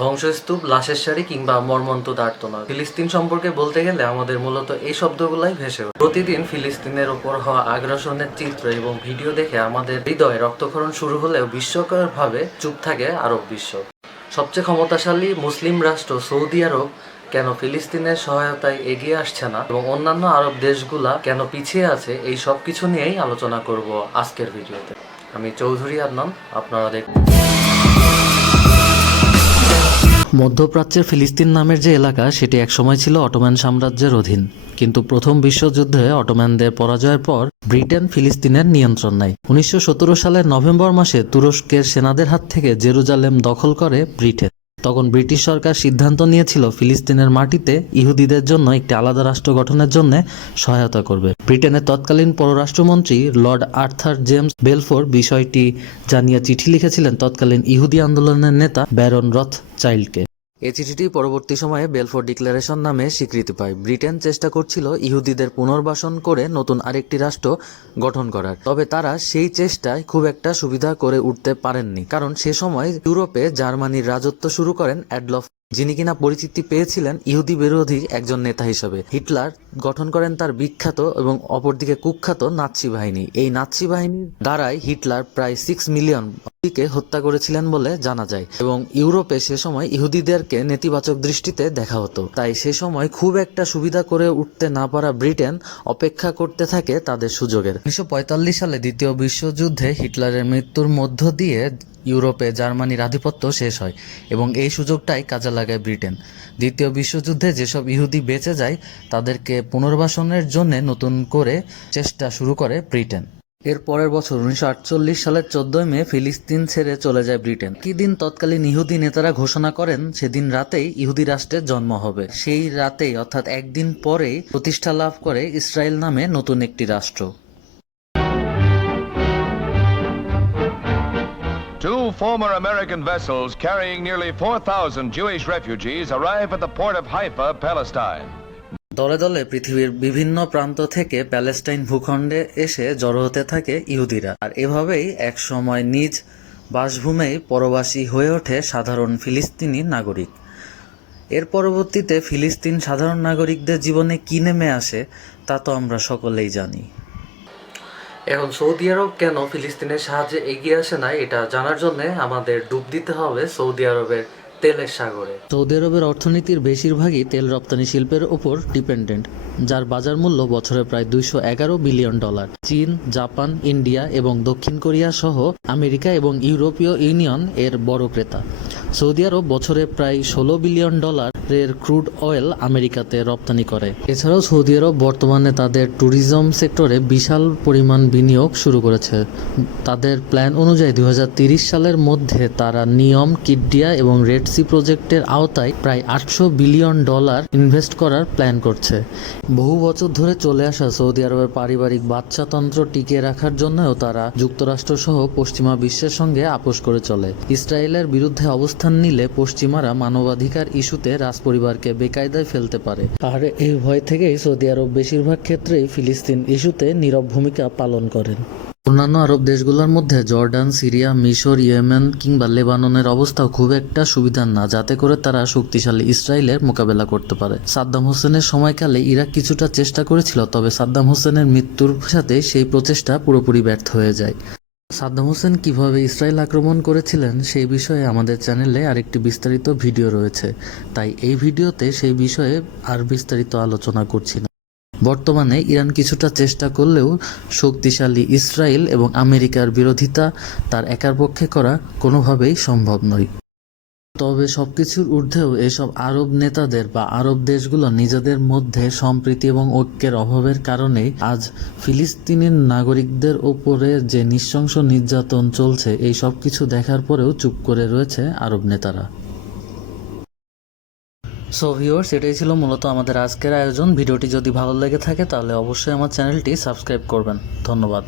ধ্বংসস্তূপ, লাশের সারি কিংবা মর্মন্তুদ আর্তনাদ। ফিলিস্তিন সম্পর্কে বলতে গেলে আমাদের মূলত এই শব্দগুলাই ভেসে ওঠে। প্রতিদিন ফিলিস্তিনের উপর হওয়া আগ্রাসনের চিত্র এবং ভিডিও দেখে আমাদের হৃদয়ে রক্তক্ষরণ শুরু হলেও বিস্ময়করভাবে চুপ থাকে আরব বিশ্ব। সবচেয়ে ক্ষমতাশালী মুসলিম রাষ্ট্র সৌদি আরব কেন ফিলিস্তিনের সহায়তায় এগিয়ে আসছে না এবং অন্যান্য আরব দেশগুলা কেন পিছিয়ে আছে, এই সব কিছু নিয়েই আলোচনা করব আজকের ভিডিওতে। আমি চৌধুরী আদনান, আপনারা দেখুন। মধ্যপ্রাচ্যের ফিলিস্তিন নামের যে এলাকা, সেটি একসময় ছিল অটোমান সাম্রাজ্যের অধীন, কিন্তু প্রথম বিশ্বযুদ্ধে অটোমানদের পরাজয়ের পর ব্রিটেন ফিলিস্তিনের নিয়ন্ত্রণ নেয়। 1917 সালের নভেম্বর মাসে তুরস্কের সেনাদের হাত থেকে জেরুজালেম দখল করে ব্রিটেন। তখন ব্রিটিশ সরকার সিদ্ধান্ত নিয়েছিল ফিলিস্তিনের মাটিতে ইহুদিদের জন্য একটি আলাদা রাষ্ট্র গঠনের জন্য সহায়তা করবে। ব্রিটেনের তৎকালীন পররাষ্ট্রমন্ত্রী লর্ড আর্থার জেমস বেলফোর বিষয়টি জানিয়ে চিঠি লিখেছিলেন তৎকালীন ইহুদি আন্দোলনের নেতা ব্যারন রথচাইল্ডকে। এই চিঠিটি পরবর্তী সময়ে বেলফোর ডিক্লারেশন নামে স্বীকৃতি পায়। ব্রিটেন চেষ্টা করছিল ইহুদিদের পুনর্বাসন করে নতুন আরেকটি রাষ্ট্র গঠন করার, তবে তারা সেই চেষ্টায় খুব একটা সুবিধা করে উঠতে পারেননি, কারণ সে সময় ইউরোপে জার্মানির রাজত্ব শুরু করেন অ্যাডলফ, যিনি কিনা পরিচিতি পেয়েছিলেন ইহুদি বিরোধী একজন নেতা হিসেবে। হিটলার গঠন করেন তার বিখ্যাত এবং অপরদিকে কুখ্যাত নাৎসি বাহিনী। এই নাৎসি বাহিনীর দ্বারাই হিটলার প্রায় 6 মিলিয়ন ইহুদিকে হত্যা করেছিলেন বলে জানা যায়, এবং ইউরোপে সে সময় ইহুদিদেরকে নেতিবাচক দৃষ্টিতে দেখা হতো। তাই সে সময় খুব একটা সুবিধা করে উঠতে না পারা ব্রিটেন অপেক্ষা করতে থাকে তাদের সুযোগের। 1945 সালে দ্বিতীয় বিশ্বযুদ্ধে হিটলারের মৃত্যুর মধ্য দিয়ে ইউরোপে জার্মানির আধিপত্য শেষ হয় এবং এই সুযোগটাই কাজে লাগায় ব্রিটেন। দ্বিতীয় বিশ্বযুদ্ধে যেসব ইহুদি বেঁচে যায় তাদেরকে পুনর্বাসনের জন্য নতুন করে চেষ্টা শুরু করে ব্রিটেন। এর পরের বছর 1948 সালের 14 মে ফিলিস্তিন ছেড়ে চলে যায় ব্রিটেন। কি দিন তৎকালীন ইহুদি নেতারা ঘোষণা করেন সেদিন রাতেই ইহুদি রাষ্ট্রের জন্ম হবে। সেই রাতেই অর্থাৎ একদিন পরেই প্রতিষ্ঠা লাভ করে ইসরায়েল নামে নতুন একটি রাষ্ট্র। Two former American vessels carrying nearly 4,000 Jewish refugees arrive at the port of Haifa, Palestine. দলে দলে পৃথিবীর বিভিন্ন প্রান্ত থেকে প্যালেস্টাইন ভূখণ্ডে এসে জড়ো হতে থাকে ইহুদিরা, আর এভাবেই এক সময় নিজ বাসভূমেই পরবাসী হয়ে ওঠে সাধারণ ফিলিস্তিনি নাগরিক। এর পরবর্তীতে ফিলিস্তিন সাধারণ নাগরিকদের জীবনে কী নেমে আসে তা তো আমরা সকলেই জানি। এখন সৌদি আরব কেন ফিলিস্তিনের সাহায্যে এগিয়ে আসে না, এটা জানার জন্য আমাদের ডুব দিতে হবে সৌদি আরবের তেলের সাগরে। সৌদি আরবের অর্থনীতির বেশিরভাগই তেল রপ্তানি শিল্পের উপর ডিপেন্ডেন্ট, যার বাজার মূল্য বছরে প্রায় $211 বিলিয়ন। চীন, জাপান, ইন্ডিয়া এবং দক্ষিণ কোরিয়া সহ আমেরিকা এবং ইউরোপীয় ইউনিয়ন এর বড় ক্রেতা। সৌদি আরব বছরে প্রায় $16 বিলিয়ন এর ক্রুড অয়েল আমেরিকাতে রপ্তানি করে। এছাড়াও সৌদি আরব বর্তমানে তাদের ট্যুরিজম সেক্টরে বিশাল পরিমাণ বিনিয়োগ শুরু করেছে। তাদের প্ল্যান অনুযায়ী 2030 সালের মধ্যে তারা নিয়ম, কিডডিয়া এবং রেড সি প্রজেক্টের আওতায় প্রায় $800 বিলিয়ন ইনভেস্ট করার প্ল্যান করছে। বহু বছর ধরে চলে আসা সৌদি আরবের পারিবারিক বাদশাতন্ত্র টিকিয়ে রাখার জন্যও তারা যুক্তরাষ্ট্র সহ পশ্চিমা বিশ্বের সঙ্গে আপোষ করে চলে। ইসরায়েলের বিরুদ্ধে অবস্থান নিলে পশ্চিমারা মানবাধিকার ইস্যুতে রাজপরিবারকে বেকায়দায় ফেলতে পারে, আর এই ভয় থেকেই সৌদি আরব বেশিরভাগ ক্ষেত্রেই ফিলিস্তিন ইস্যুতে নীরব ভূমিকা পালন করেন। অন্যান্য আরব দেশগুলোর মধ্যে জর্ডান, সিরিয়া, মিশর, ইয়েমেন কিংবা লেবাননের অবস্থাও খুব একটা সুবিধার না, যাতে করে তারা শক্তিশালী ইসরায়েলের মোকাবেলা করতে পারে। সাদ্দাম হোসেনের সময়কালে ইরাক কিছুটা চেষ্টা করেছিল, তবে সাদ্দাম হোসেনের মৃত্যুর সাথে সেই প্রচেষ্টা পুরোপুরি ব্যর্থ হয়ে যায়। সাদ্দাম হোসেন কিভাবে ইসরায়েল আক্রমণ করেছিলেন সেই বিষয়ে আমাদের চ্যানেলে আরেকটি বিস্তারিত ভিডিও রয়েছে, তাই এই ভিডিওতে সেই বিষয়ে আর বিস্তারিত আলোচনা করছি না। বর্তমানে ইরান কিছুটা চেষ্টা করলেও শক্তিশালী ইসরায়েল এবং আমেরিকার বিরোধিতা তার একার পক্ষে করা কোনোভাবেই সম্ভব নয়। তবে সবকিছুর ঊর্ধ্বেও এসব আরব নেতাদের বা আরব দেশগুলো নিজেদের মধ্যে সম্প্রীতি এবং ঐক্যের অভাবের কারণেই আজ ফিলিস্তিনের নাগরিকদের ওপরে যে নৃশংস নির্যাতন চলছে, এই সব কিছু দেখার পরেও চুপ করে রয়েছে আরব নেতারা। সো ভিউয়ার্স, এটাই ছিল মূলত আমাদের আজকের আয়োজন। ভিডিওটি যদি ভালো লেগে থাকে তাহলে অবশ্যই আমার চ্যানেলটি সাবস্ক্রাইব করবেন। ধন্যবাদ।